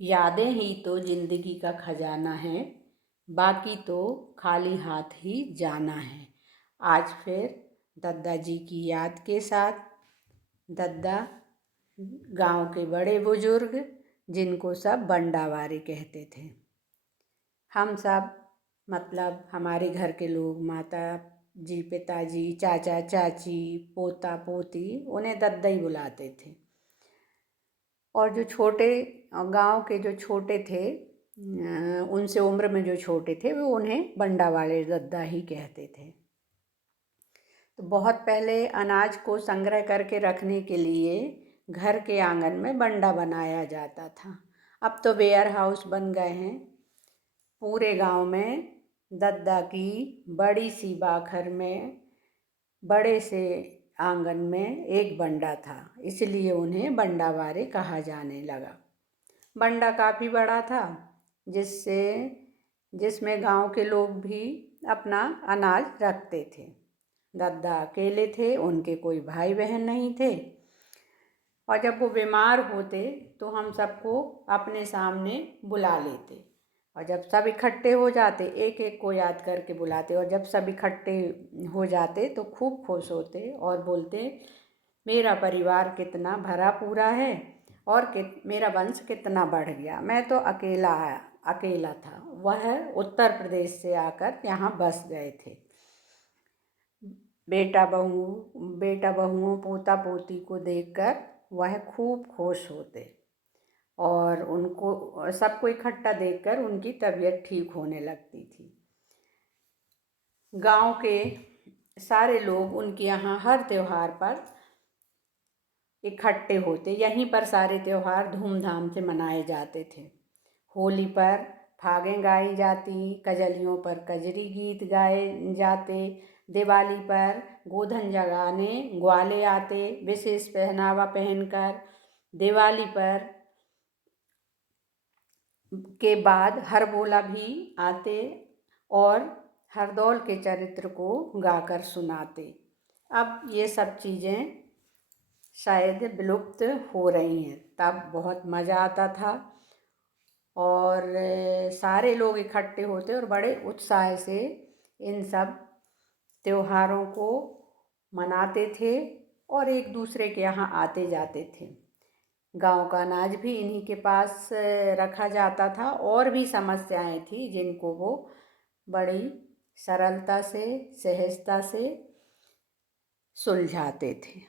यादें ही तो जिंदगी का खजाना है, बाकी तो खाली हाथ ही जाना है। आज फिर दद्दा जी की याद के साथ, दद्दा गांव के बड़े बुजुर्ग जिनको सब बंडावारे कहते थे। हम सब मतलब हमारे घर के लोग, माता जी, पिताजी, चाचा चाची, पोता पोती, उन्हें दद्दा ही बुलाते थे। और जो छोटे गांव के जो छोटे थे, उनसे उम्र में जो छोटे थे, वो उन्हें बंडा वाले दद्दा ही कहते थे। तो बहुत पहले अनाज को संग्रह करके रखने के लिए घर के आंगन में बंडा बनाया जाता था। अब तो वेयर हाउस बन गए हैं। पूरे गांव में दद्दा की बड़ी सी बाखर में, बड़े से आंगन में एक बंडा था, इसलिए उन्हें बंडावारे कहा जाने लगा। बंडा काफ़ी बड़ा था, जिसमें गांव के लोग भी अपना अनाज रखते थे। दद्दा अकेले थे, उनके कोई भाई बहन नहीं थे। और जब वो बीमार होते तो हम सबको अपने सामने बुला लेते, और जब सब इकट्ठे हो जाते, एक एक को याद करके बुलाते, और जब सब इकट्ठे हो जाते तो खूब खुश होते और बोलते, मेरा परिवार कितना भरा पूरा है और मेरा वंश कितना बढ़ गया। मैं तो अकेला था। वह उत्तर प्रदेश से आकर यहाँ बस गए थे। बेटा बहुओं पोता पोती को देखकर वह खूब खुश होते, और उनको सबको इकट्ठा देखकर उनकी तबीयत ठीक होने लगती थी। गांव के सारे लोग उनके यहाँ हर त्योहार पर इकट्ठे होते। यहीं पर सारे त्योहार धूमधाम से मनाए जाते थे। होली पर फागें गाई जाती, कजलियों पर कजरी गीत गाए जाते, दिवाली पर गोधन जगाने ग्वाले आते विशेष पहनावा पहनकर। दिवाली पर के बाद हरबोला भी आते और हरदौल के चरित्र को गाकर सुनाते। अब ये सब चीज़ें शायद विलुप्त हो रही हैं। तब बहुत मज़ा आता था, और सारे लोग इकट्ठे होते और बड़े उत्साह से इन सब त्योहारों को मनाते थे और एक दूसरे के यहाँ आते जाते थे। गांव का अनाज भी इन्हीं के पास रखा जाता था, और भी समस्याएं थी जिनको वो बड़ी सरलता से, सहजता से सुलझाते थे।